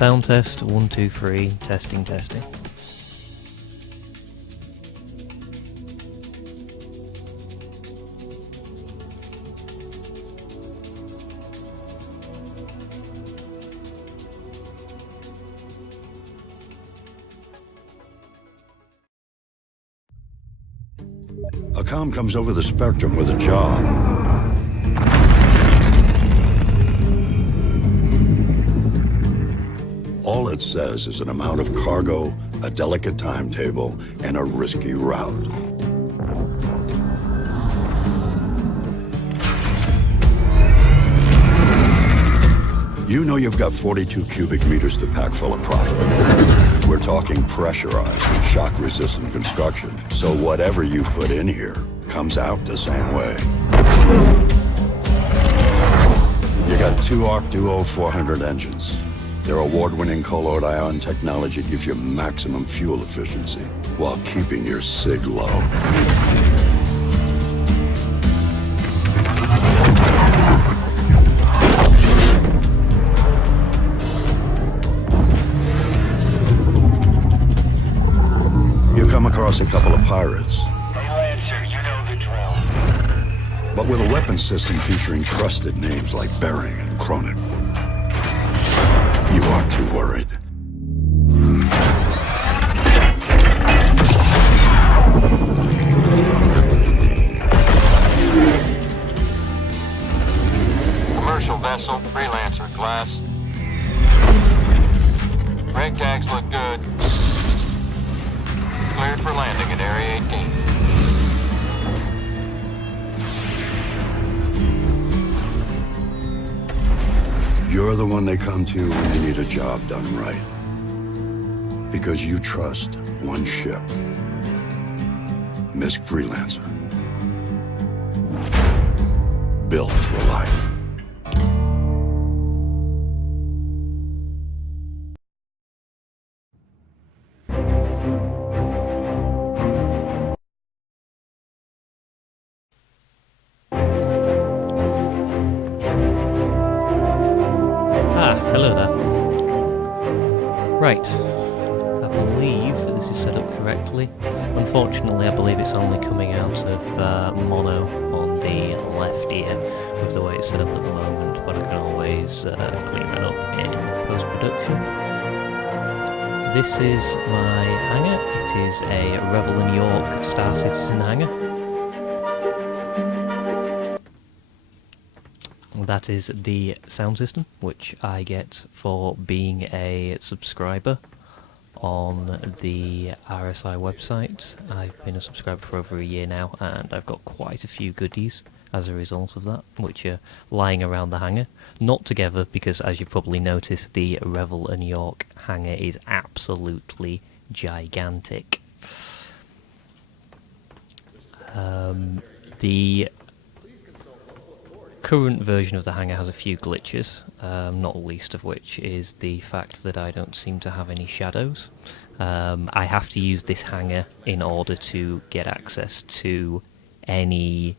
Sound test, 1, 2, 3, testing, testing. A comm comes over the spectrum with a job. All it says is an amount of cargo, a delicate timetable, and a risky route. You know you've got 42 cubic meters to pack full of profit. We're talking pressurized and shock-resistant construction, so whatever you put in here comes out the same way. You got two Arc Duo 400 engines. Their award-winning colloid ion technology gives you maximum fuel efficiency while keeping your sig low. You come across a couple of pirates. Hey, Lancer, you know the drill. But with a weapons system featuring trusted names like Bering and Kronik, you aren't too worried. Commercial vessel, Freelancer class. Rig tags look good. Cleared for landing at Area 18. You're the one they come to when they need a job done right. Because you trust one ship. Misk Freelancer. Built for life. Hello there. Right, I believe this is set up correctly. Unfortunately, I believe it's only coming out of mono on the left ear with the way it's set up at the moment, but I can always clean that up in post-production. This is my hangar. It is a Revel and York Star Citizen hangar. That is the sound system, which I get for being a subscriber on the RSI website. I've been a subscriber for over a year now, and I've got quite a few goodies as a result of that, which are lying around the hangar. Not together, because as you've probably noticed, the Revel and York hangar is absolutely gigantic. The current version of the hangar has a few glitches, not least of which is the fact that I don't seem to have any shadows. I have to use this hangar in order to get access to any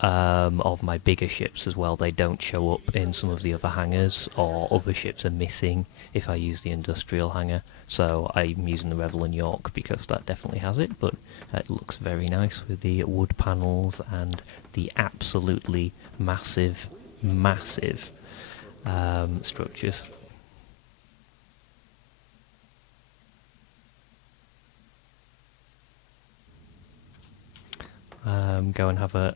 of my bigger ships as well. They don't show up in some of the other hangars, or other ships are missing if I use the industrial hangar. So I'm using the Revel and York because that definitely has it, but it looks very nice with the wood panels and the absolutely massive structures. Go and have a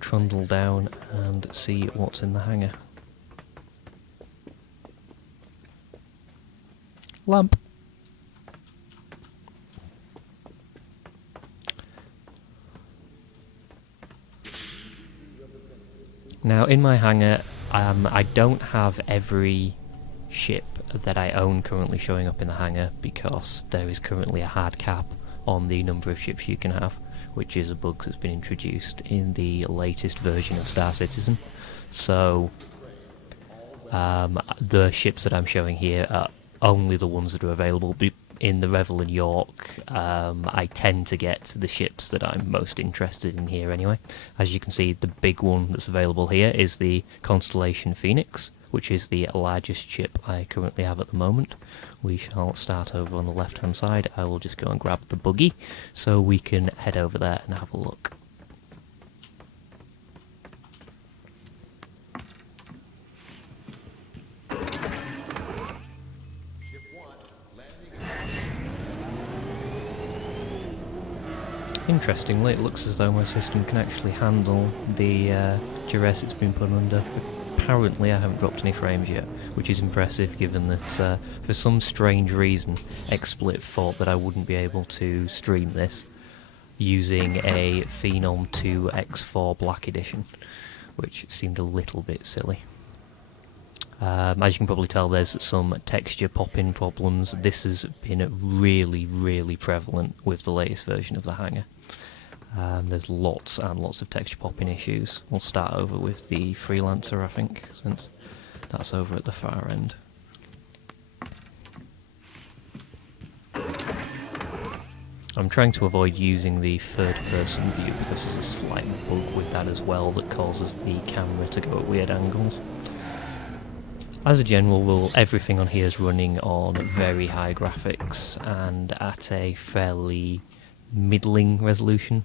trundle down and see what's in the hangar. Lamp. Now in my hangar, I don't have every ship that I own currently showing up in the hangar because there is currently a hard cap on the number of ships you can have, which is a bug that's been introduced in the latest version of Star Citizen. So the ships that I'm showing here are only the ones that are available. In the Revel and York, I tend to get the ships that I'm most interested in here anyway. As you can see, the big one that's available here is the Constellation Phoenix, which is the largest ship I currently have at the moment. We shall start over on the left hand side. I will just go and grab the buggy so we can head over there and have a look. Interestingly, it looks as though my system can actually handle the duress it's been put under. Apparently I haven't dropped any frames yet, which is impressive given that for some strange reason XSplit thought that I wouldn't be able to stream this using a Phenom 2X4 Black Edition, which seemed a little bit silly. As you can probably tell, there's some texture pop-in problems. This has been really prevalent with the latest version of the Hangar. There's lots and lots of texture pop-in issues. We'll start over with the Freelancer, I think, since that's over at the far end. I'm trying to avoid using the third-person view because there's a slight bug with that as well that causes the camera to go at weird angles. As a general rule, everything on here is running on very high graphics and at a fairly middling resolution,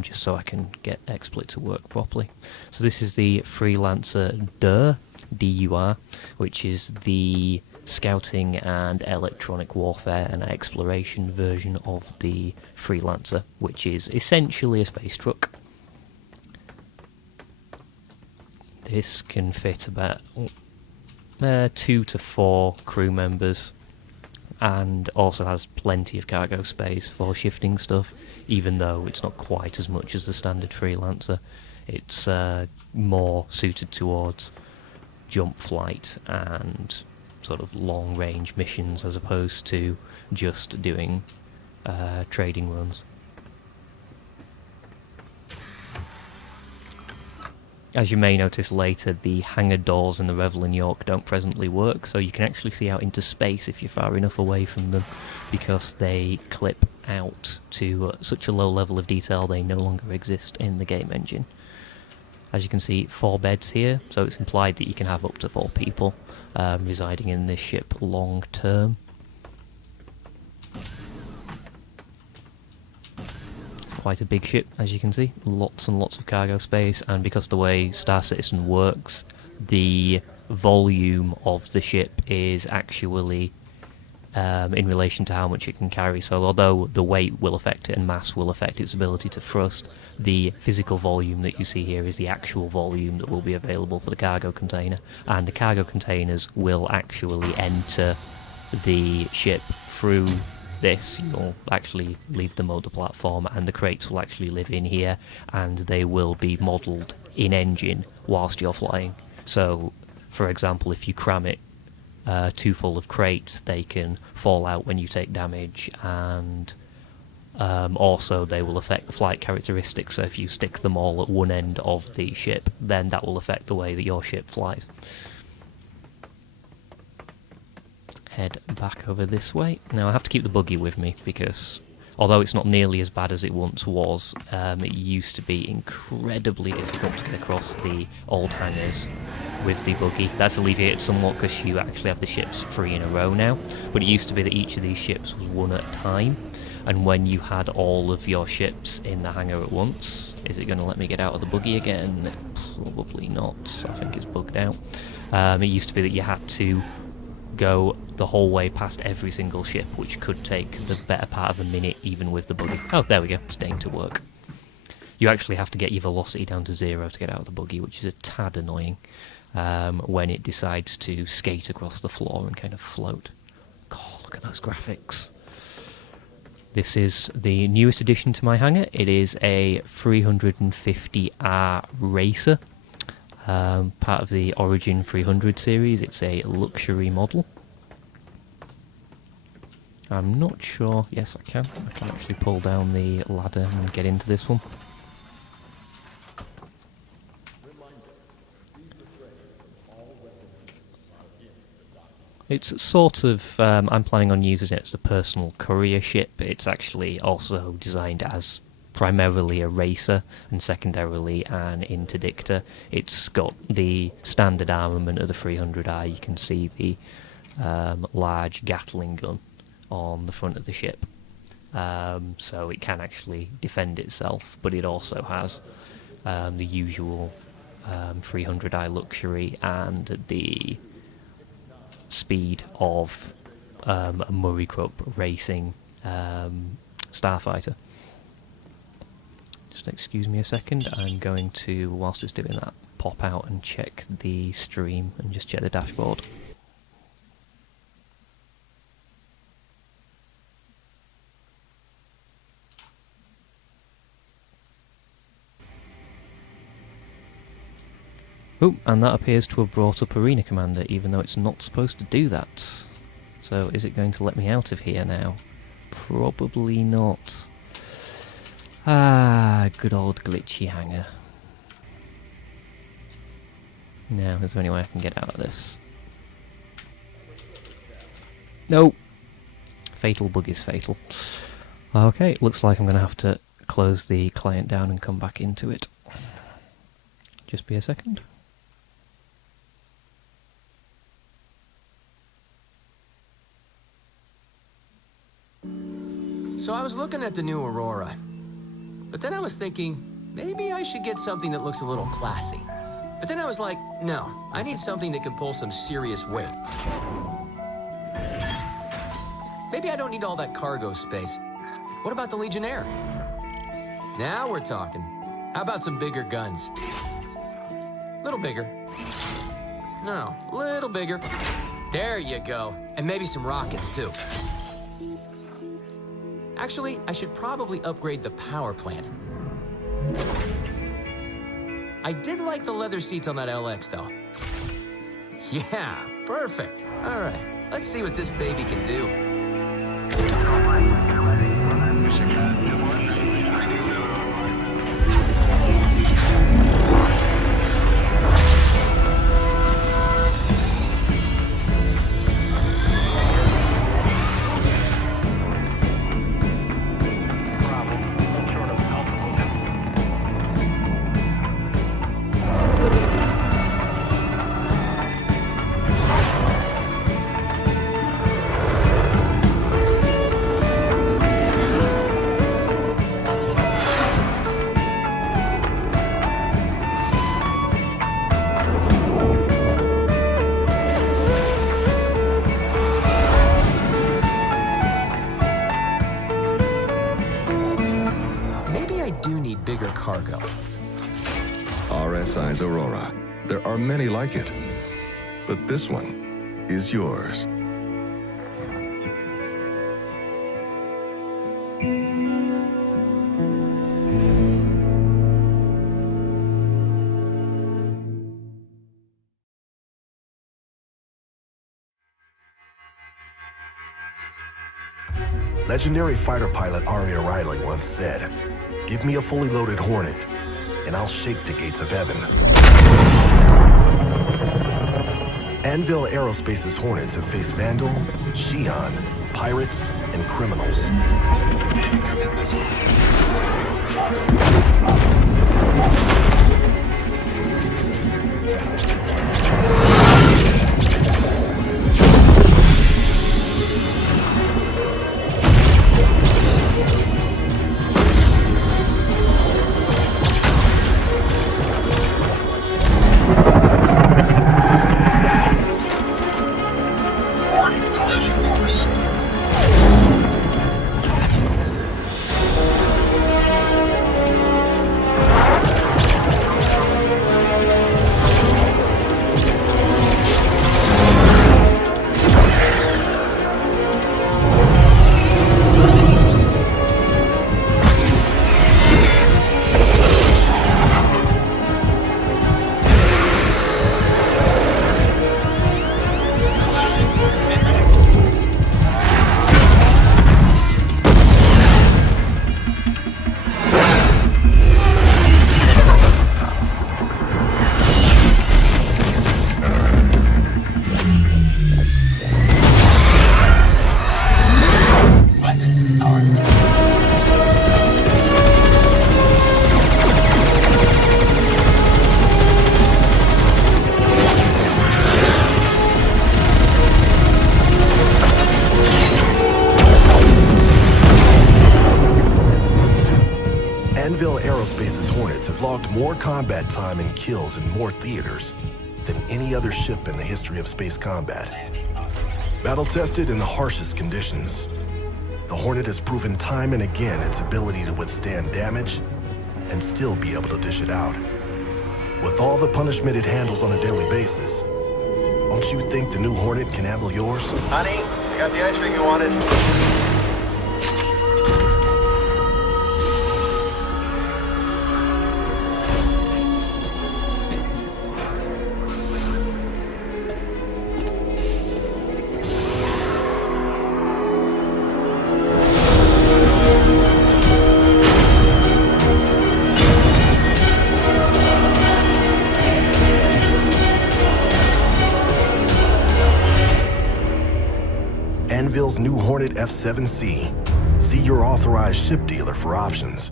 just so I can get XSplit to work properly. So this is the Freelancer DUR, D-U-R, which is the scouting and electronic warfare and exploration version of the Freelancer, which is essentially a space truck. This can fit about 2 to 4 crew members, and also has plenty of cargo space for shifting stuff, even though it's not quite as much as the standard Freelancer. It's more suited towards jump flight and sort of long range missions as opposed to just doing trading runs. As you may notice later, the hangar doors in the Revel and York don't presently work, so you can actually see out into space if you're far enough away from them, because they clip out to such a low level of detail they no longer exist in the game engine. As you can see, 4 beds here, so it's implied that you can have up to 4 people residing in this ship long term. Quite a big ship, as you can see, lots and lots of cargo space, and because the way Star Citizen works, the volume of the ship is actually in relation to how much it can carry. So although the weight will affect it and mass will affect its ability to thrust, the physical volume that you see here is the actual volume that will be available for the cargo container, and the cargo containers will actually enter the ship through this. You'll actually leave them on the platform, and the crates will actually live in here, and they will be modelled in engine whilst you're flying. So, for example, if you cram it too full of crates, they can fall out when you take damage, and also they will affect the flight characteristics. So if you stick them all at one end of the ship, then that will affect the way that your ship flies. Head back over this way. Now I have to keep the buggy with me because although it's not nearly as bad as it once was, it used to be incredibly difficult to get across the old hangars with the buggy. That's alleviated somewhat because you actually have the ships 3 in a row now, but it used to be that each of these ships was one at a time, and when you had all of your ships in the hangar at once, is it going to let me get out of the buggy again? Probably not. I think it's bugged out. It used to be that you had to go the whole way past every single ship, which could take the better part of a minute even with the buggy. Oh, there we go, staying to work. You actually have to get your velocity down to 0 to get out of the buggy, which is a tad annoying when it decides to skate across the floor and kind of float. God, look at those graphics. This is the newest addition to my hangar. It is a 350R Racer. Part of the Origin 300 series. It's a luxury model. I'm not sure. Yes, I can actually pull down the ladder and get into this one. It's sort of, I'm planning on using it as a personal courier ship. It's actually also designed as primarily a racer and secondarily an interdictor. It's got the standard armament of the 300i. You can see the large Gatling gun on the front of the ship. So it can actually defend itself, but it also has the usual 300i luxury and the speed of a Murray Krupp racing starfighter. Just excuse me a second, I'm going to, whilst it's doing that, pop out and check the stream and just check the dashboard. Oh, and that appears to have brought up Arena Commander, even though it's not supposed to do that. So is it going to let me out of here now? Probably not. Ah, good old glitchy Hangar. Now, is there any way I can get out of this? No! Fatal bug is fatal. Okay, looks like I'm going to have to close the client down and come back into it. Just be a second. So I was looking at the new Aurora, but then I was thinking, maybe I should get something that looks a little classy. But then I was like, no, I need something that can pull some serious weight. Maybe I don't need all that cargo space. What about the Legionnaire? Now we're talking. How about some bigger guns? Little bigger. No, little bigger. There you go. And maybe some rockets, too. Actually, I should probably upgrade the power plant. I did like the leather seats on that LX, though. Yeah, perfect. All right, let's see what this baby can do. Bigger cargo. RSI's Aurora. There are many like it, but this one is yours. Legendary fighter pilot Aria Riley once said, "Give me a fully loaded Hornet, and I'll shake the gates of heaven." Anvil Aerospace's Hornets have faced Vandal, Xi'an, pirates, and criminals. Aerospace's Hornets have logged more combat time and kills in more theaters than any other ship in the history of space combat. Battle-tested in the harshest conditions, the Hornet has proven time and again its ability to withstand damage and still be able to dish it out. With all the punishment it handles on a daily basis, don't you think the new Hornet can handle yours? Honey, I got the ice cream you wanted. Anvil's new Hornet F7C. See your authorized ship dealer for options.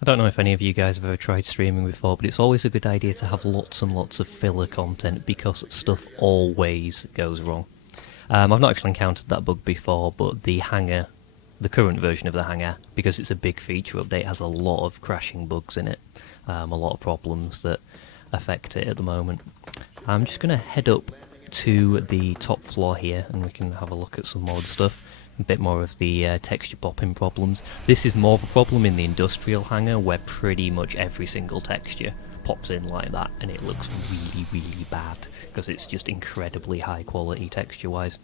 I don't know if any of you guys have ever tried streaming before, but it's always a good idea to have lots and lots of filler content because stuff always goes wrong. I've not actually encountered that bug before, but the Hangar, the current version of the Hangar, because it's a big feature update, has a lot of crashing bugs in it, a lot of problems that affect it at the moment. I'm just going to head up to the top floor here and we can have a look at some more of the stuff. A bit more of the texture popping problems. This is more of a problem in the industrial Hangar where pretty much every single texture pops in like that and it looks really, really bad because it's just incredibly high quality texture wise.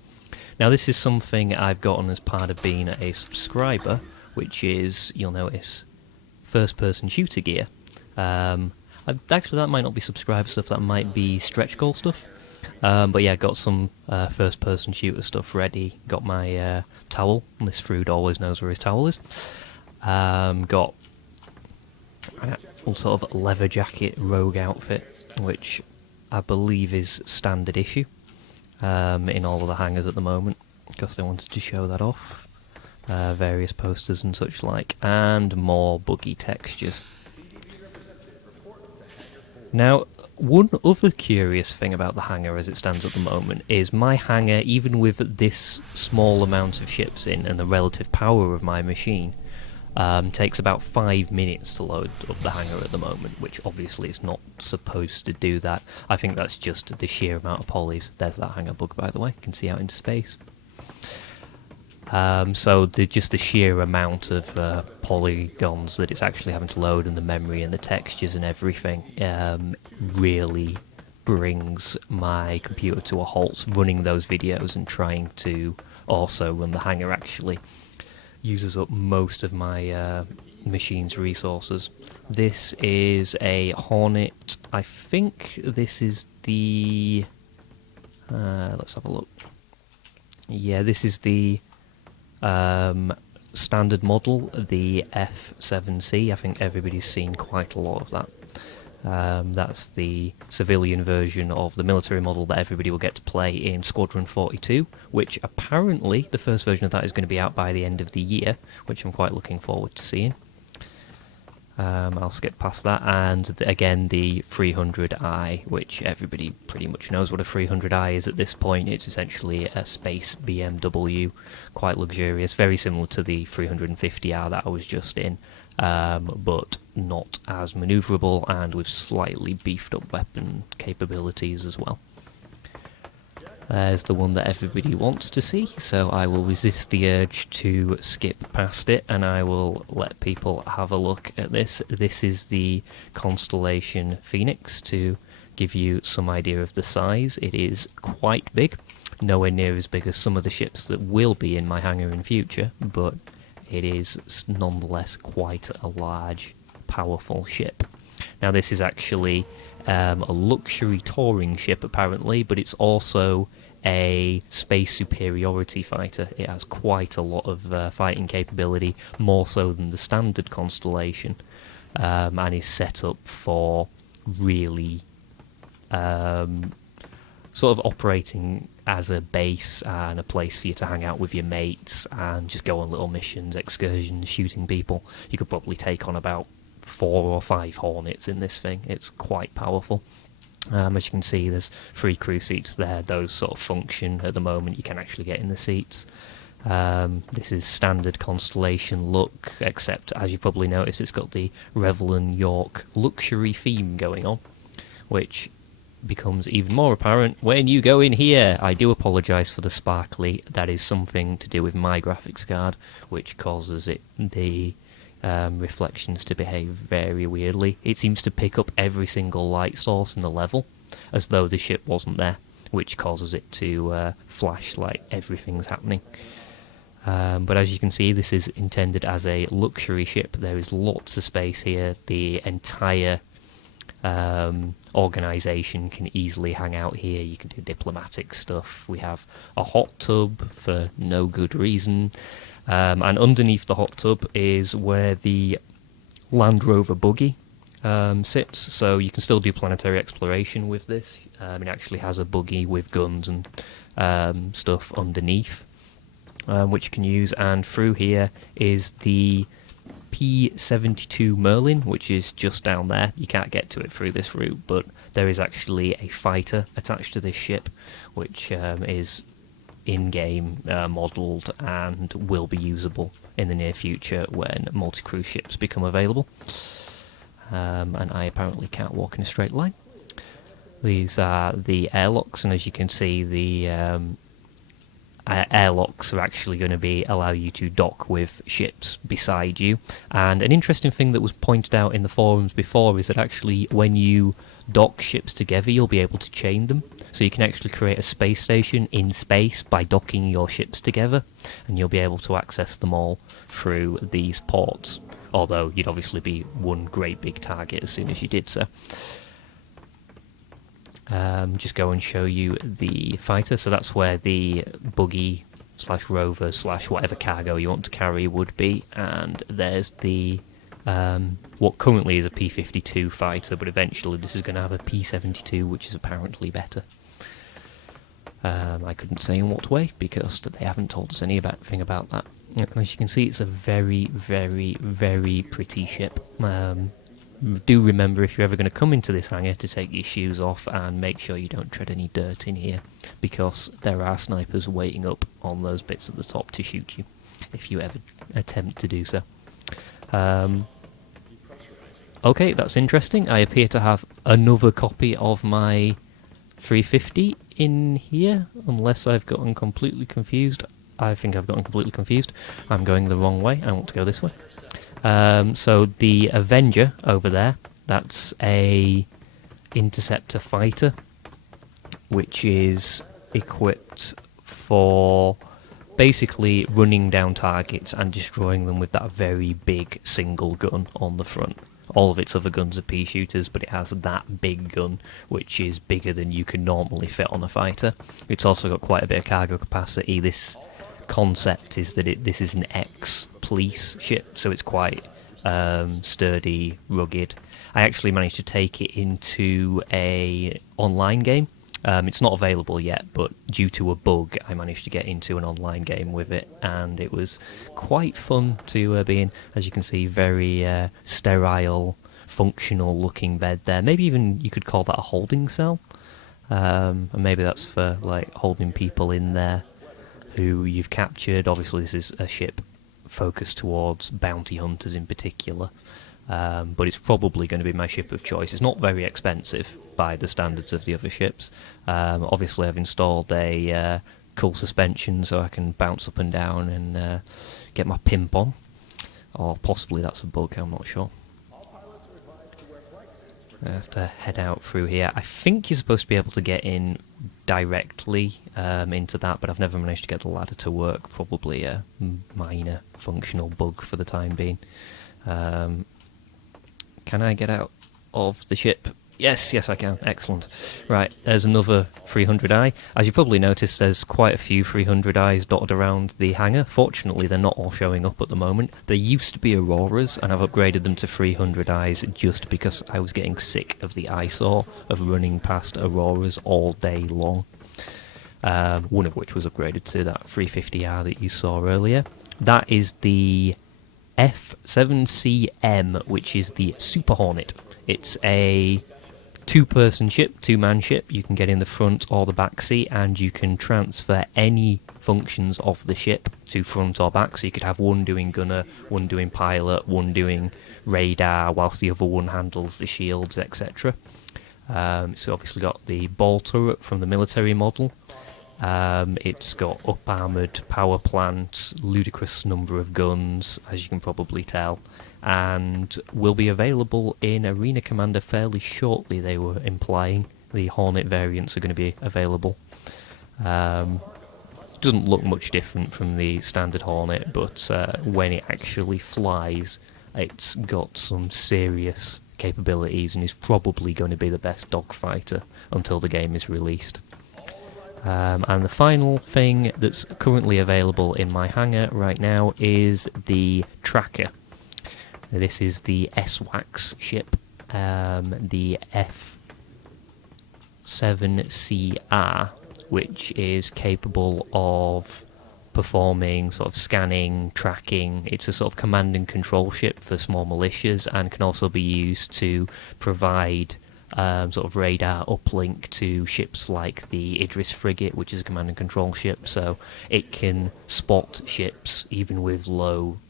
Now this is something I've gotten as part of being a subscriber, which is, you'll notice, first person shooter gear. Actually, that might not be subscriber stuff, that might be stretch goal stuff. But yeah, got some first-person shooter stuff ready. Got my towel. This Frood always knows where his towel is. Got a sort of leather jacket rogue outfit, which I believe is standard issue in all of the hangars at the moment, because they wanted to show that off. Various posters and such like, and more buggy textures. Now, one other curious thing about the Hangar as it stands at the moment is my Hangar, even with this small amount of ships in and the relative power of my machine, takes about 5 minutes to load up the Hangar at the moment, which obviously is not supposed to do that. I think that's just the sheer amount of polys. There's that Hangar bug, by the way. You can see out into space. So just the sheer amount of polygons that it's actually having to load and the memory and the textures and everything really brings my computer to a halt running those videos and trying to also run the Hangar actually uses up most of my machine's resources. This is a Hornet. I think this is the... let's have a look. Yeah, this is the standard model, the F7C. I think everybody's seen quite a lot of that. That's the civilian version of the military model that everybody will get to play in Squadron 42, which apparently the first version of that is going to be out by the end of the year, which I'm quite looking forward to seeing. I'll skip past that, and again the 300i, which everybody pretty much knows what a 300i is at this point. It's essentially a space BMW, quite luxurious, very similar to the 350R that I was just in, but not as manoeuvrable and with slightly beefed up weapon capabilities as well. There's the one that everybody wants to see, so I will resist the urge to skip past it and I will let people have a look at this. This is the Constellation Phoenix, to give you some idea of the size. It is quite big, nowhere near as big as some of the ships that will be in my Hangar in future, but it is nonetheless quite a large, powerful ship. Now this is actually a luxury touring ship apparently, but it's also a space superiority fighter. It has quite a lot of fighting capability, more so than the standard Constellation, and is set up for really sort of operating as a base and a place for you to hang out with your mates and just go on little missions, excursions, shooting people. You could probably take on about 4 or 5 Hornets in this thing. It's quite powerful. As you can see, there's 3 crew seats there. Those sort of function at the moment. You can actually get in the seats. This is standard Constellation look, except as you probably noticed, it's got the Revlon York luxury theme going on, which becomes even more apparent when you go in here. I do apologise for the sparkly. That is something to do with my graphics card, which causes the reflections to behave very weirdly. It seems to pick up every single light source in the level, as though the ship wasn't there, which causes it to flash like everything's happening. But as you can see, this is intended as a luxury ship. There is lots of space here. The entire organisation can easily hang out here. You can do diplomatic stuff. We have a hot tub for no good reason. And underneath the hot tub is where the Land Rover buggy sits. So you can still do planetary exploration with this. It actually has a buggy with guns and stuff underneath, which you can use. And through here is the P-72 Merlin, which is just down there. You can't get to it through this route, but there is actually a fighter attached to this ship, which is in-game modelled and will be usable in the near future when multi-crew ships become available. And I apparently can't walk in a straight line. These are the airlocks, and as you can see, the airlocks are actually going to allow you to dock with ships beside you. And an interesting thing that was pointed out in the forums before is that actually when you dock ships together, you'll be able to chain them. So you can actually create a space station in space by docking your ships together, and you'll be able to access them all through these ports. Although you'd obviously be one great big target as soon as you did so. Just go and show you the fighter. So that's where the buggy / rover / whatever cargo you want to carry would be. And there's the what currently is a P-52 fighter, but eventually this is going to have a P-72, which is apparently better. I couldn't say in what way, because they haven't told us anything about that. As you can see, it's a very, very, very pretty ship. Do remember, if you're ever going to come into this hangar, to take your shoes off and make sure you don't tread any dirt in here, because there are snipers waiting up on those bits at the top to shoot you if you ever attempt to do so. Okay, that's interesting. I appear to have another copy of my 350 in here, unless I've gotten completely confused. I think I've gotten completely confused. I'm going the wrong way. I want to go this way. So the Avenger over there, that's a interceptor fighter, which is equipped for basically running down targets and destroying them with that very big single gun on the front. All of its other guns are pea shooters, but it has that big gun, which is bigger than you can normally fit on a fighter. It's also got quite a bit of cargo capacity. This concept is that this is an ex-police ship, so it's quite sturdy, rugged. I actually managed to take it into a online game. It's not available yet, but due to a bug, I managed to get into an online game with it, and it was quite fun to be in. As you can see, very sterile, functional-looking bed there. Maybe even you could call that a holding cell, and maybe that's for like holding people in there who you've captured. Obviously, this is a ship focused towards bounty hunters in particular. But it's probably going to be my ship of choice. It's not very expensive by the standards of the other ships. Obviously, I've installed a cool suspension so I can bounce up and down and get my pimp on. Or possibly that's a bug, I'm not sure. I have to head out through here. I think you're supposed to be able to get in directly into that, but I've never managed to get the ladder to work. Probably a minor functional bug for the time being. Can I get out of the ship? Yes, I can. Excellent. Right, there's another 300i. As you probably noticed, there's quite a few 300i's dotted around the hangar. Fortunately, they're not all showing up at the moment. There used to be Auroras, and I've upgraded them to 300i's just because I was getting sick of the eyesore of running past Auroras all day long. One of which was upgraded to that 350R that you saw earlier. That is the F7CM, which is the Super Hornet. It's a two-person ship, two-man ship. You can get in the front or the back seat, and you can transfer any functions of the ship to front or back. So you could have one doing gunner, one doing pilot, one doing radar, whilst the other one handles the shields, etc. So obviously got the ball turret from the military model. It's got up-armoured power plant, ludicrous number of guns, as you can probably tell, and will be available in Arena Commander fairly shortly, they were implying. The Hornet variants are going to be available. Doesn't look much different from the standard Hornet, but when it actually flies, it's got some serious capabilities and is probably going to be the best dogfighter until the game is released. And the final thing that's currently available in my hangar right now is the Tracker. This is the SWAX ship, the F7CR, which is capable of performing sort of scanning, tracking. It's a sort of command and control ship for small militias, and can also be used to provide sort of radar uplink to ships like the Idris frigate, which is a command and control ship, so it can spot ships even with low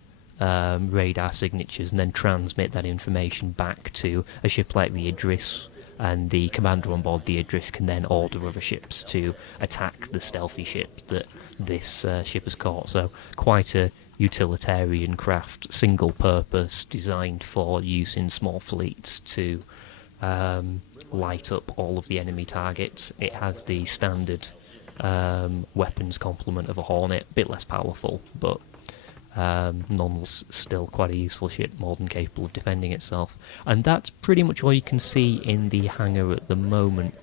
radar signatures and then transmit that information back to a ship like the Idris, and the commander on board the Idris can then order other ships to attack the stealthy ship that this ship has caught. So quite a utilitarian craft, single purpose, designed for use in small fleets to light up all of the enemy targets. It has the standard weapons complement of a Hornet, a bit less powerful, but nonetheless still quite a useful ship, more than capable of defending itself. And that's pretty much all you can see in the hangar at the moment.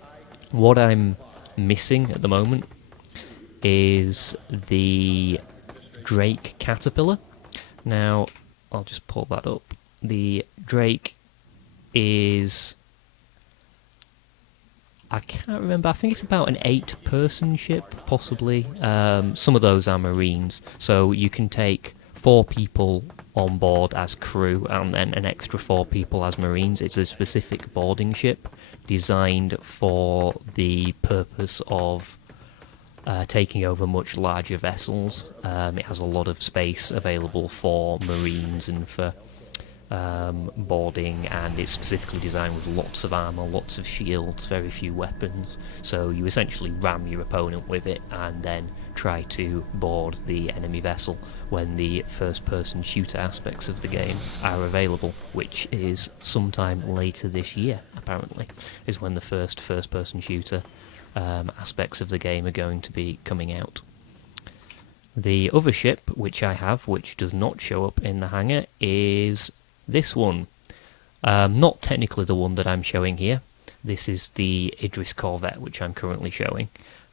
What I'm missing at the moment is the Drake Caterpillar. Now, I'll just pull that up. The Drake is... I can't remember, I think it's about an 8-person ship, possibly. Some of those are Marines, so you can take 4 people on board as crew and then an extra 4 people as Marines. It's a specific boarding ship designed for the purpose of taking over much larger vessels. It has a lot of space available for Marines and for boarding, and it's specifically designed with lots of armour, lots of shields, very few weapons, so you essentially ram your opponent with it and then try to board the enemy vessel when the first person shooter aspects of the game are available, which is sometime later this year apparently, is when the first person shooter aspects of the game are going to be coming out. The other ship which I have, which does not show up in the hangar, is this one. Not technically the one that I'm showing here. This is the Idris Corvette, which I'm currently showing.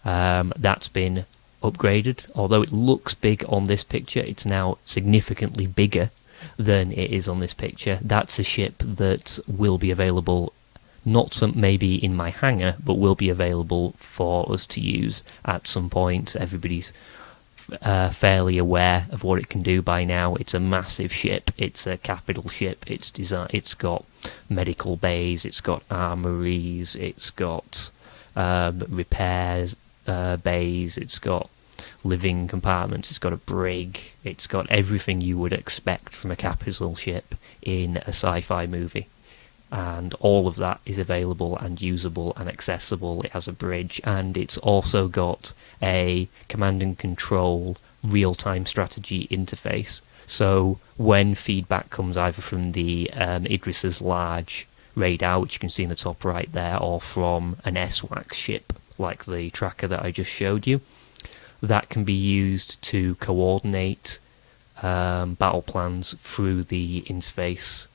That's been upgraded. Although it looks big on this picture, it's now significantly bigger than it is on this picture. That's a ship that will be available, not maybe in my hangar, but will be available for us to use at some point. Everybody's fairly aware of what it can do by now. It's a massive ship, it's a capital ship, it's got medical bays, it's got armories, it's got repairs bays, it's got living compartments, it's got a brig, it's got everything you would expect from a capital ship in a sci-fi movie. And all of that is available and usable and accessible. It has a bridge, and it's also got a command and control real-time strategy interface. So when feedback comes either from the Idris's large radar, which you can see in the top right there, or from an SWAX ship like the Tracker that I just showed you, that can be used to coordinate battle plans through the interface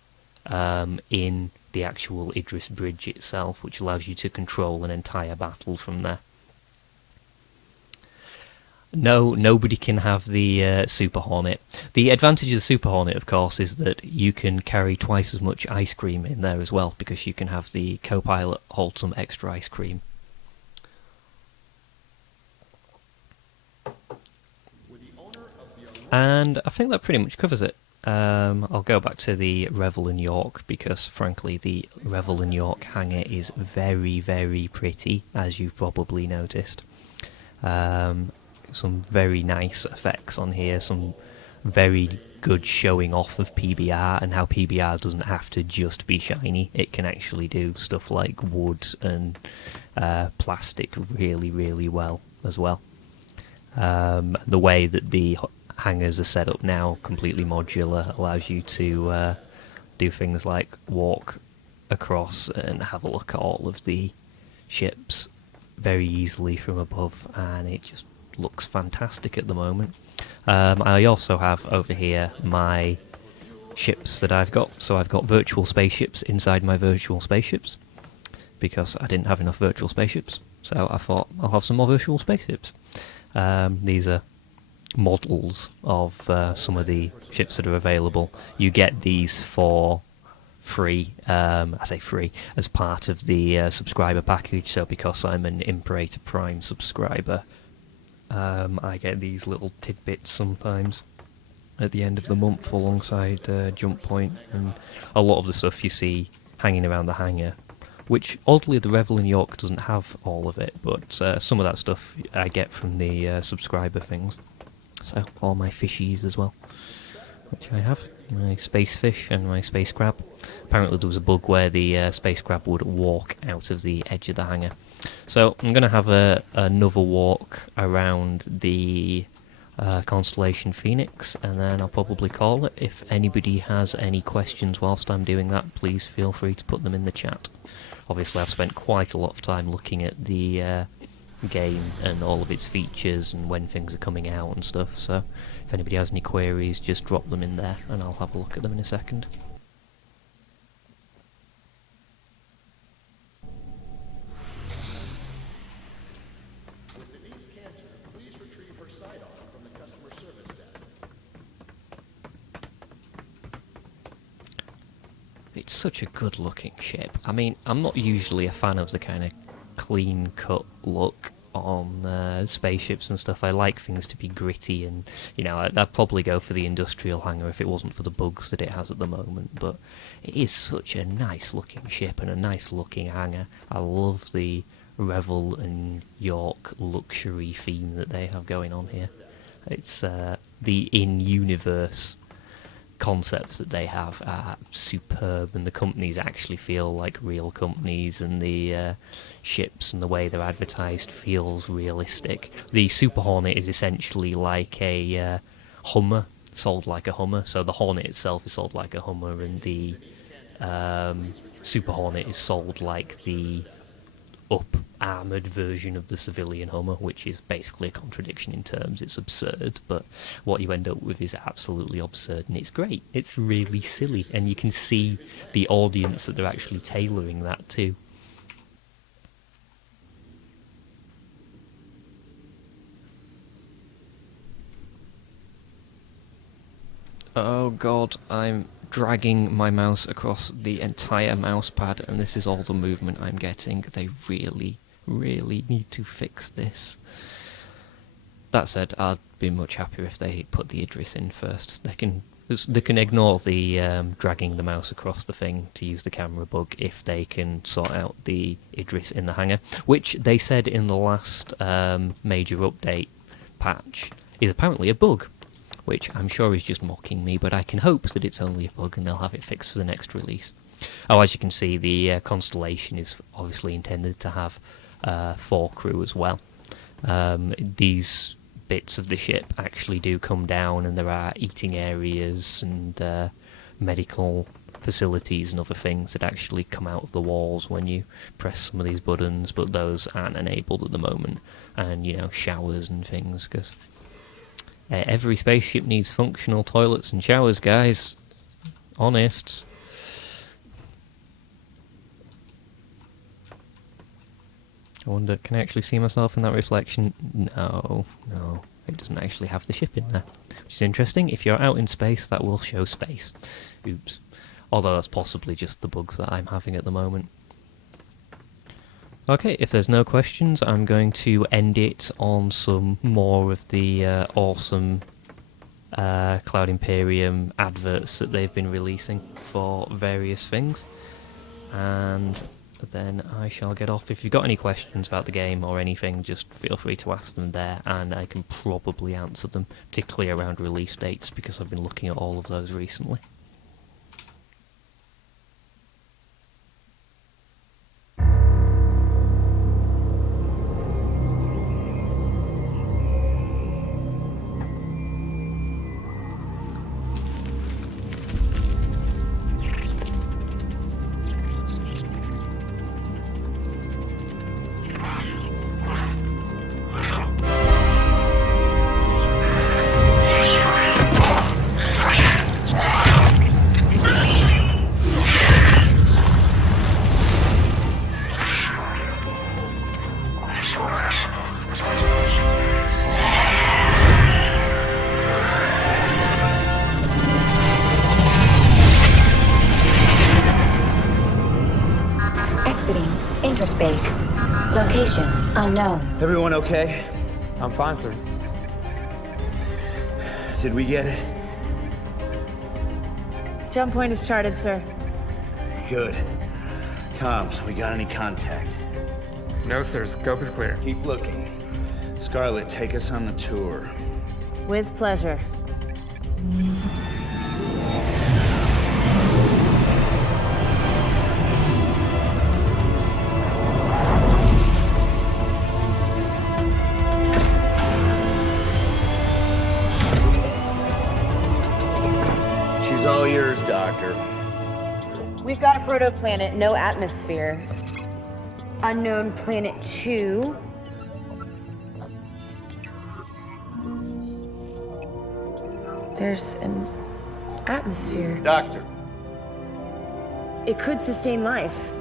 in the actual Idris bridge itself, which allows you to control an entire battle from there. No, nobody can have the Super Hornet. The advantage of the Super Hornet, of course, is that you can carry twice as much ice cream in there as well, because you can have the co-pilot hold some extra ice cream. And I think that pretty much covers it. I'll go back to the Revel in York because, frankly, the Revel in York hangar is very, very pretty, as you've probably noticed. Some very nice effects on here, some very good showing off of PBR and how PBR doesn't have to just be shiny. It can actually do stuff like wood and plastic really, really well as well. The way that the hangars are set up now, completely modular, allows you to do things like walk across and have a look at all of the ships very easily from above, and it just looks fantastic at the moment. I also have over here my ships that I've got. So I've got virtual spaceships inside my virtual spaceships because I didn't have enough virtual spaceships. So I thought I'll have some more virtual spaceships. These are models of some of the ships that are available. You get these for free, I say free, as part of the subscriber package. So because I'm an Imperator Prime subscriber, I get these little tidbits sometimes at the end of the month alongside Jump Point and a lot of the stuff you see hanging around the hangar, which oddly the Revel in York doesn't have all of it, but some of that stuff I get from the subscriber things. So all my fishies as well, which I have, my space fish and my space crab. Apparently there was a bug where the space crab would walk out of the edge of the hangar. So I'm going to have another walk around the Constellation Phoenix, and then I'll probably call it. If anybody has any questions whilst I'm doing that, please feel free to put them in the chat. Obviously I've spent quite a lot of time looking at the game and all of its features and when things are coming out and stuff, so if anybody has any queries, just drop them in there and I'll have a look at them in a second. It's such a good looking ship. I mean, I'm not usually a fan of the kind of clean cut look on spaceships and stuff. I like things to be gritty, and you know, I'd probably go for the industrial hangar if it wasn't for the bugs that it has at the moment. But it is such a nice looking ship and a nice looking hangar. I love the Revel and York luxury theme that they have going on here. It's the in-universe concepts that they have are superb, and the companies actually feel like real companies, and the ships and the way they're advertised feels realistic. The Super Hornet is essentially like a Hummer, sold like a Hummer, so the Hornet itself is sold like a Hummer, and the Super Hornet is sold like the up-armoured version of the civilian Hummer, which is basically a contradiction in terms. It's absurd, but what you end up with is absolutely absurd, and it's great. It's really silly, and you can see the audience that they're actually tailoring that to. Oh god, I'm dragging my mouse across the entire mouse pad, and this is all the movement I'm getting. They really, really need to fix this. That said, I'd be much happier if they put the Idris in first. They can ignore the dragging the mouse across the thing to use the camera bug if they can sort out the Idris in the hangar, which they said in the last major update patch is apparently a bug, which I'm sure is just mocking me, but I can hope that it's only a bug and they'll have it fixed for the next release. Oh, as you can see, the Constellation is obviously intended to have 4 crew as well. These bits of the ship actually do come down, and there are eating areas and medical facilities and other things that actually come out of the walls when you press some of these buttons, but those aren't enabled at the moment. And, you know, showers and things, because every spaceship needs functional toilets and showers, guys. Honest. I wonder, can I actually see myself in that reflection? No, it doesn't actually have the ship in there. Which is interesting. If you're out in space, that will show space. Oops. Although that's possibly just the bugs that I'm having at the moment. Okay, if there's no questions, I'm going to end it on some more of the awesome Cloud Imperium adverts that they've been releasing for various things. And then I shall get off. If you've got any questions about the game or anything, just feel free to ask them there, and I can probably answer them, particularly around release dates, because I've been looking at all of those recently. Interspace. Location unknown. Everyone okay? I'm fine, sir. Did we get it? Jump point is charted, sir. Good. Comms, we got any contact? No, sir. Scope is clear. Keep looking. Scarlet, take us on the tour. With pleasure. She's all yours, Doctor. We've got a protoplanet, no atmosphere. Unknown planet 2. There's an atmosphere. Doctor. It could sustain life.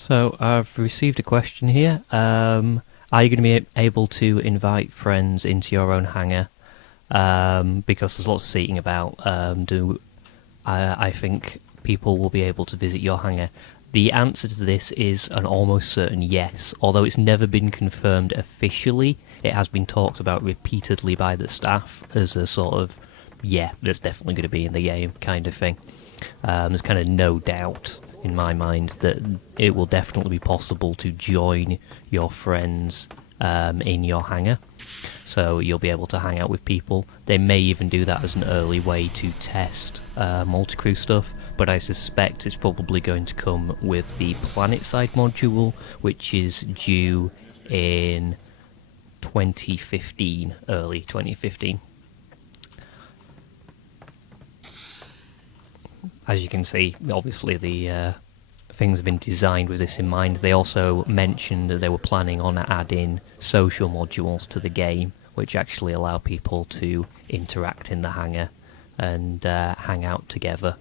So I've received a question here. Are you going to be able to invite friends into your own hangar? Because there's lots of seating about. I think people will be able to visit your hangar? The answer to this is an almost certain yes, although it's never been confirmed officially. It has been talked about repeatedly by the staff as a sort of, yeah, that's definitely going to be in the game kind of thing. There's kind of no doubt in my mind that it will definitely be possible to join your friends in your hangar. So you'll be able to hang out with people. They may even do that as an early way to test multi-crew stuff, but I suspect it's probably going to come with the planet side module, which is due in 2015, early 2015. As you can see, obviously the things have been designed with this in mind. They also mentioned that they were planning on adding social modules to the game, which actually allow people to interact in the hangar and hang out together.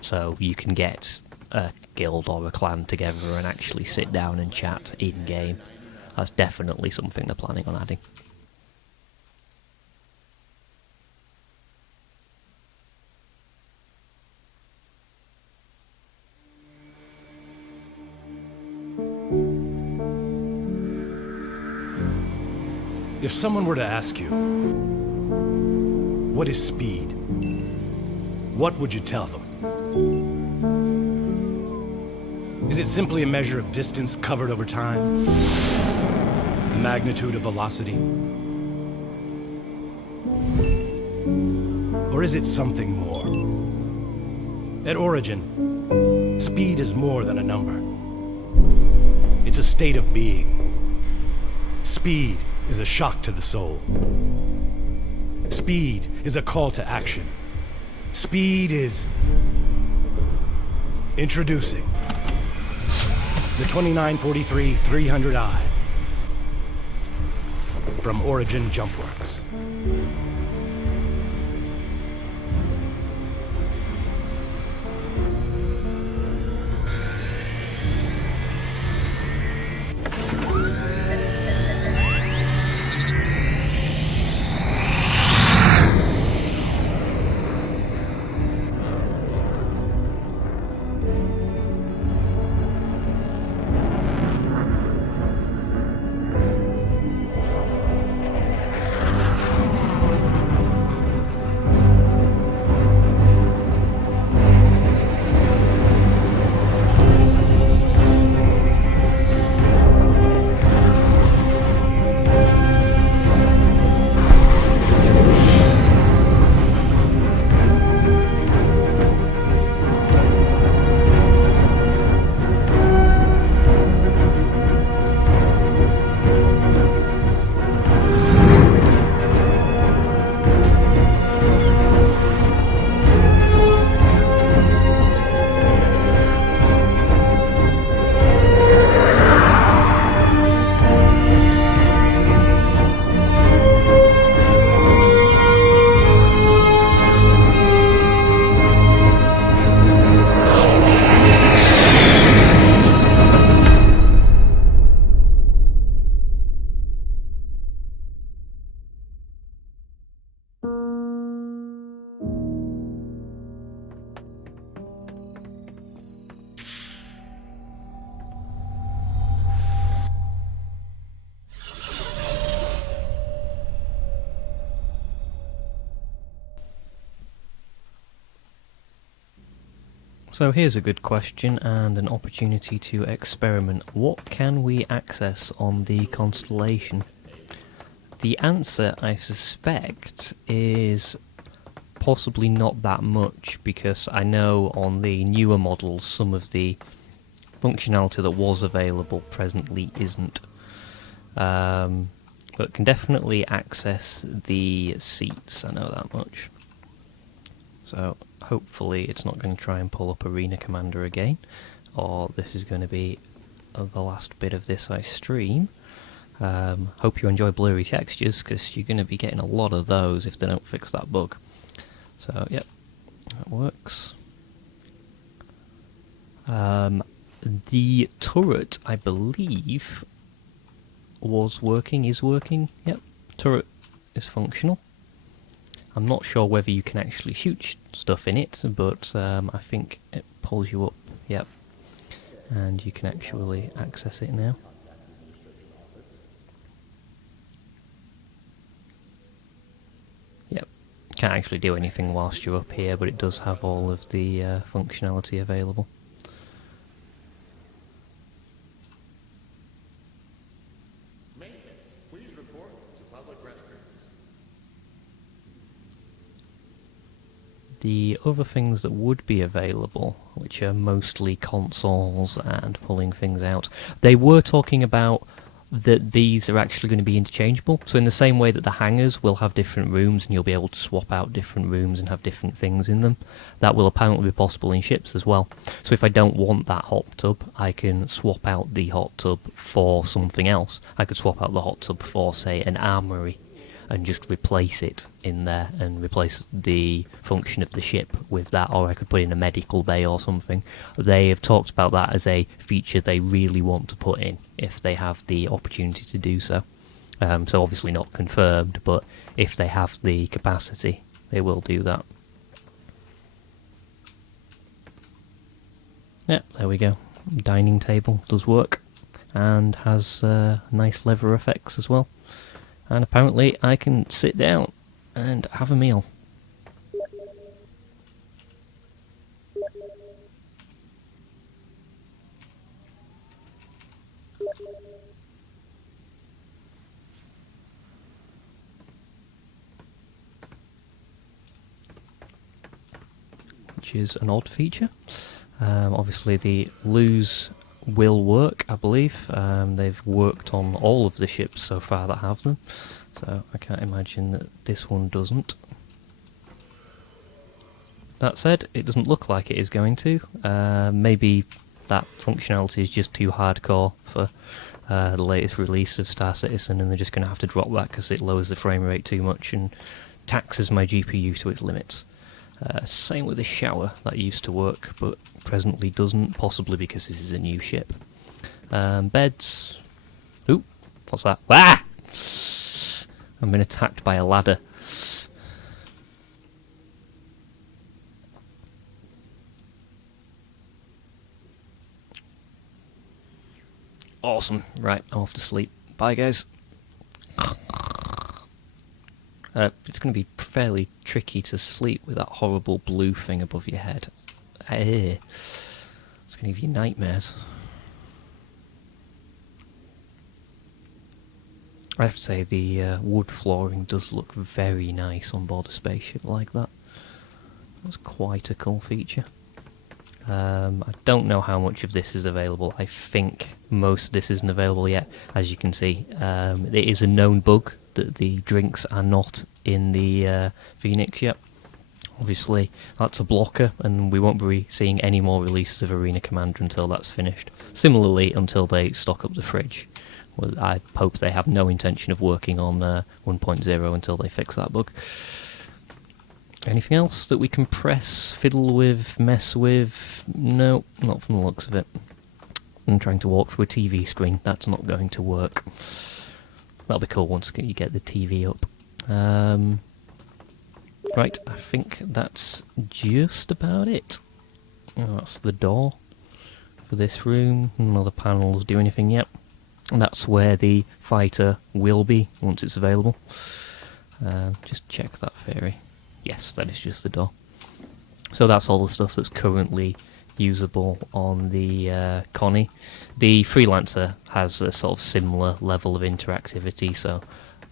So you can get a guild or a clan together and actually sit down and chat in-game. That's definitely something they're planning on adding. If someone were to ask you, what is speed? What would you tell them? Is it simply a measure of distance covered over time? The magnitude of velocity? Or is it something more? At origin, speed is more than a number. It's a state of being. Speed is a shock to the soul. Speed is a call to action. Speed is... Introducing the 2943 300i from Origin Jumpworks. So here's a good question and an opportunity to experiment. What can we access on the Constellation? The answer, I suspect, is possibly not that much, because I know on the newer models some of the functionality that was available presently isn't. But can definitely access the seats, I know that much. So hopefully it's not going to try and pull up Arena Commander again, or this is going to be the last bit of this I stream. Hope you enjoy blurry textures, because you're going to be getting a lot of those if they don't fix that bug. So yep, that works. The turret, I believe, was working, is working. Yep, turret is functional. I'm not sure whether you can actually shoot stuff in it, but I think it pulls you up, yep. And you can actually access it now. Yep, can't actually do anything whilst you're up here, but it does have all of the functionality available. The other things that would be available, which are mostly consoles and pulling things out, they were talking about that these are actually going to be interchangeable. So in the same way that the hangars will have different rooms and you'll be able to swap out different rooms and have different things in them, that will apparently be possible in ships as well. So if I don't want that hot tub, I can swap out the hot tub for something else. I could swap out the hot tub for, say, an armory, and just replace it in there and replace the function of the ship with that, or I could put in a medical bay or something. They have talked about that as a feature they really want to put in if they have the opportunity to do so. So obviously not confirmed, but if they have the capacity, they will do that. Yeah, there we go. Dining table does work and has nice leather effects as well. And apparently I can sit down and have a meal. Which is an odd feature. Obviously the loos will work, I believe. They've worked on all of the ships so far that have them, so I can't imagine that this one doesn't. That said, it doesn't look like it is going to. Maybe that functionality is just too hardcore for the latest release of Star Citizen, and they're just going to have to drop that because it lowers the frame rate too much and taxes my GPU to its limits. Same with the shower, that used to work but presently doesn't, possibly because this is a new ship. Beds. Ooh, what's that? Ah! I've been attacked by a ladder. Awesome. Right, I'm off to sleep. Bye, guys. It's going to be fairly tricky to sleep with that horrible blue thing above your head. It's going to give you nightmares. I have to say, the wood flooring does look very nice on board a spaceship like that. That's quite a cool feature. I don't know how much of this is available. I think most of this isn't available yet. As you can see, it is a known bug that the drinks are not in the Phoenix yet. Obviously, that's a blocker, and we won't be seeing any more releases of Arena Commander until that's finished. Similarly, until they stock up the fridge. Well, I hope they have no intention of working on 1.0 until they fix that bug. Anything else that we can press, fiddle with, mess with? No, not from the looks of it. I'm trying to walk through a TV screen. That's not going to work. That'll be cool once you get the TV up. Right, I think that's just about it. Oh, that's the door for this room. None of the panels do anything yet. And that's where the fighter will be once it's available. Just check that theory. Yes, that is just the door. So that's all the stuff that's currently usable on the Connie. The Freelancer has a sort of similar level of interactivity, so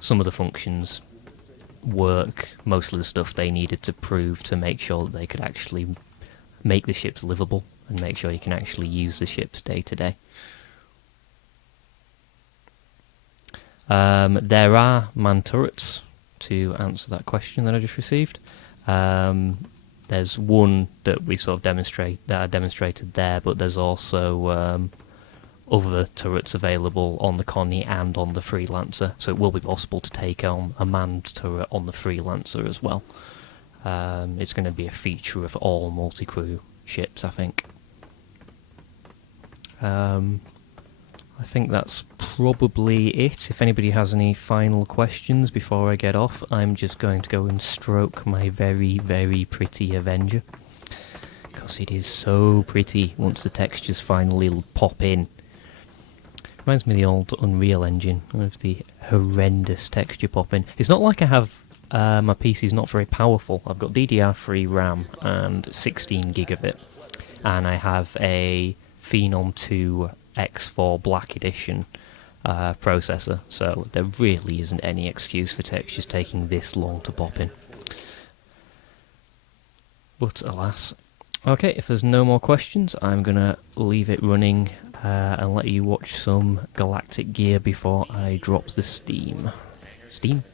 some of the functions work. Most of the stuff they needed to prove to make sure that they could actually make the ships livable and make sure you can actually use the ships day to day. There are man turrets, to answer that question that I just received. There's one that we sort of demonstrated there, but there's also other turrets available on the Connie and on the Freelancer, so it will be possible to take on a manned turret on the Freelancer as well. It's going to be a feature of all multi-crew ships, I think. I think that's probably it. If anybody has any final questions before I get off, I'm just going to go and stroke my very, very pretty Avenger. Because it is so pretty once the textures finally pop in. Reminds me of the old Unreal Engine, with the horrendous texture popping. It's not like I have... my PC's not very powerful. I've got DDR3 RAM and 16 gigabit. And I have a Phenom 2 X4 Black Edition processor, so there really isn't any excuse for textures taking this long to pop in. But alas. Okay, if there's no more questions, I'm gonna leave it running and let you watch some galactic gear before I drop the Steam.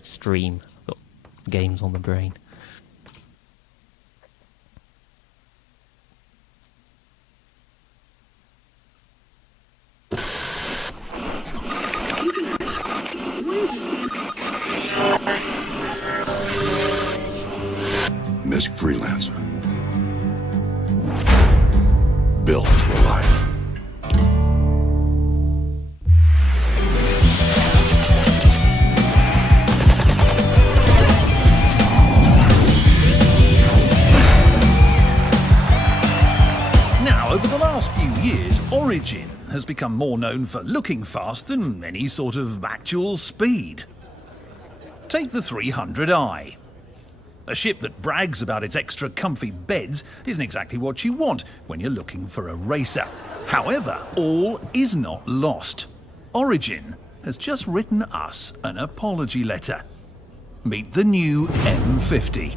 Stream. I've got games on the brain. MISC Freelancer. Built for life. Now, over the last few years, Origin has become more known for looking fast than any sort of actual speed. Take the 300i. A ship that brags about its extra comfy beds isn't exactly what you want when you're looking for a racer. However, all is not lost. Origin has just written us an apology letter. Meet the new M50.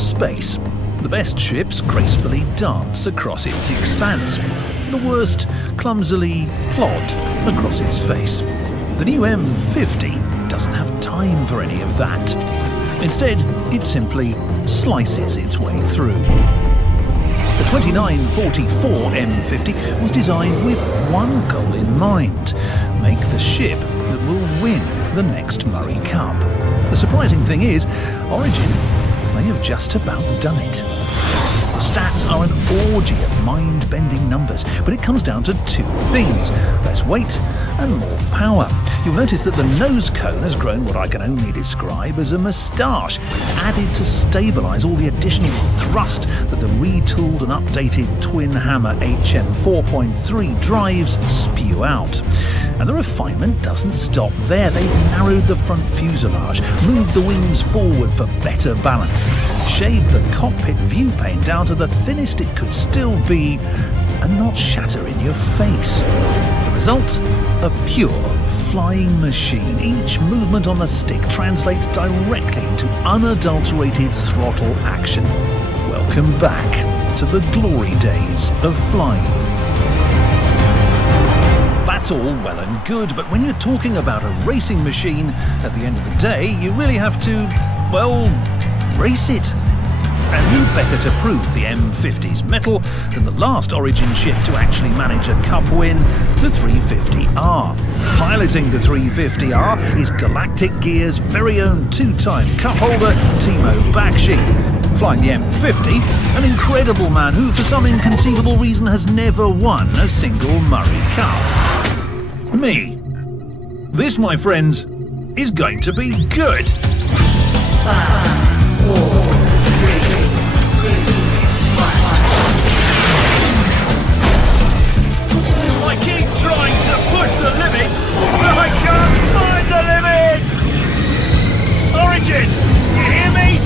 Space. The best ships gracefully dance across its expanse. The worst clumsily plod across its face. The new M50 doesn't have time for any of that. Instead, it simply slices its way through. The 2944 M50 was designed with one goal in mind: make the ship that will win the next Murray Cup. The surprising thing is, Origin may have just about done it. The stats are an orgy of mind-bending numbers, but it comes down to two things: less weight and more power. You'll notice that the nose cone has grown what I can only describe as a moustache. It's added to stabilise all the additional thrust that the retooled and updated twin-hammer HM 4.3 drives spew out. And the refinement doesn't stop there. They've narrowed the front fuselage, moved the wings forward for better balance, shaved the cockpit view pane down to the thinnest it could still be, and not shatter in your face. The result? A pure flying machine. Each movement on the stick translates directly into unadulterated throttle action. Welcome back to the glory days of flying. That's all well and good, but when you're talking about a racing machine, at the end of the day, you really have to, well, race it. And who better to prove the M50's mettle than the last Origin ship to actually manage a cup win, the 350R. Piloting the 350R is Galactic Gear's very own two-time cup holder, Timo Bakshi. Flying the M50, an incredible man who, for some inconceivable reason, has never won a single Murray Cup. Me. This, my friends, is going to be good. 5, 4, 3, 2, 1. I keep trying to push the limits, but I can't find the limits! Origin, you hear me?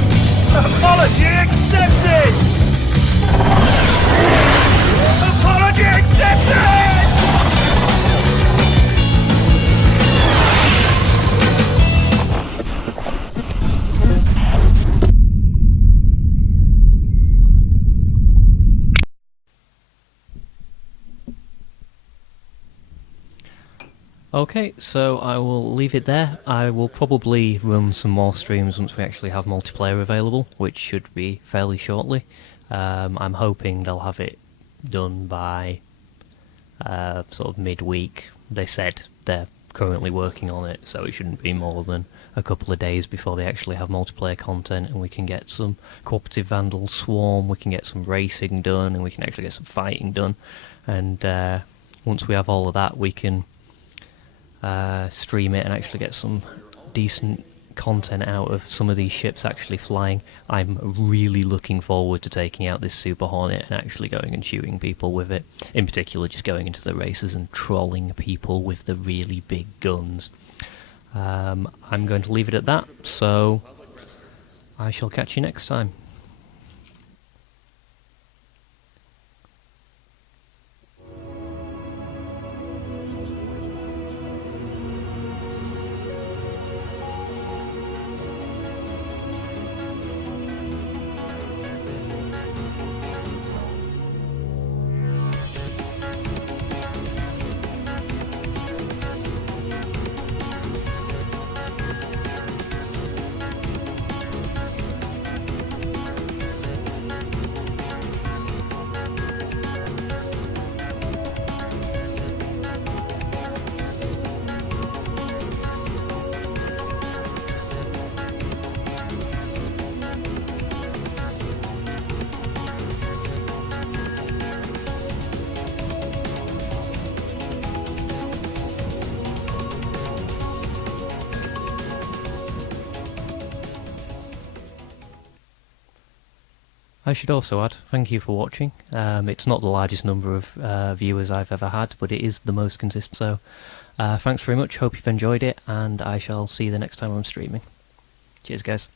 Apology accepted! Apology accepted! Okay, so I will leave it there. I will probably run some more streams once we actually have multiplayer available, which should be fairly shortly. I'm hoping they'll have it done by sort of midweek. They said they're currently working on it, so it shouldn't be more than a couple of days before they actually have multiplayer content, and we can get some Cooperative Vandal Swarm, we can get some racing done, and we can actually get some fighting done. And once we have all of that, we can stream it and actually get some decent content out of some of these ships actually flying. I'm really looking forward to taking out this Super Hornet and actually going and shooting people with it. In particular, just going into the races and trolling people with the really big guns. I'm going to leave it at that, so I shall catch you next time. I should also add, thank you for watching. It's not the largest number of viewers I've ever had, but it is the most consistent, so thanks very much, hope you've enjoyed it, and I shall see you the next time I'm streaming. Cheers guys.